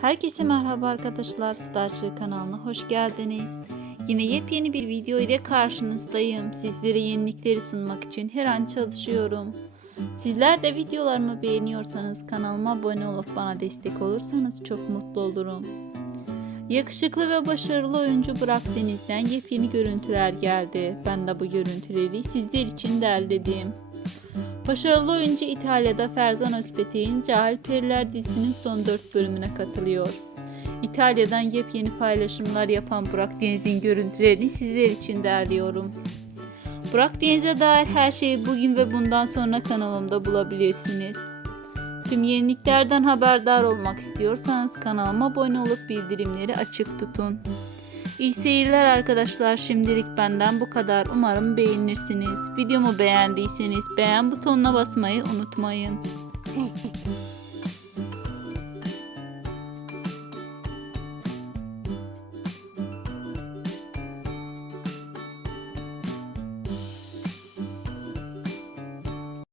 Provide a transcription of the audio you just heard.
Herkese merhaba arkadaşlar. Starçı kanalına hoş geldiniz. Yine yepyeni bir video ile karşınızdayım. Sizlere yenilikleri sunmak için her an çalışıyorum. Sizler de videolarımı beğeniyorsanız kanalıma abone olup bana destek olursanız çok mutlu olurum. Yakışıklı ve başarılı oyuncu Burak Deniz'den yepyeni görüntüler geldi. Ben de bu görüntüleri sizler için derledim. Başarılı oyuncu İtalya'da Ferzan Özpetek'in Cahil Periler dizisinin son 4 bölümüne katılıyor. İtalya'dan yepyeni paylaşımlar yapan Burak Deniz'in görüntülerini sizler için derliyorum. Burak Deniz'e dair her şeyi bugün ve bundan sonra kanalımda bulabilirsiniz. Tüm yeniliklerden haberdar olmak istiyorsanız kanalıma abone olup bildirimleri açık tutun. İyi seyirler arkadaşlar. Şimdilik benden bu kadar. Umarım beğenirsiniz. Videomu beğendiyseniz beğen butonuna basmayı unutmayın.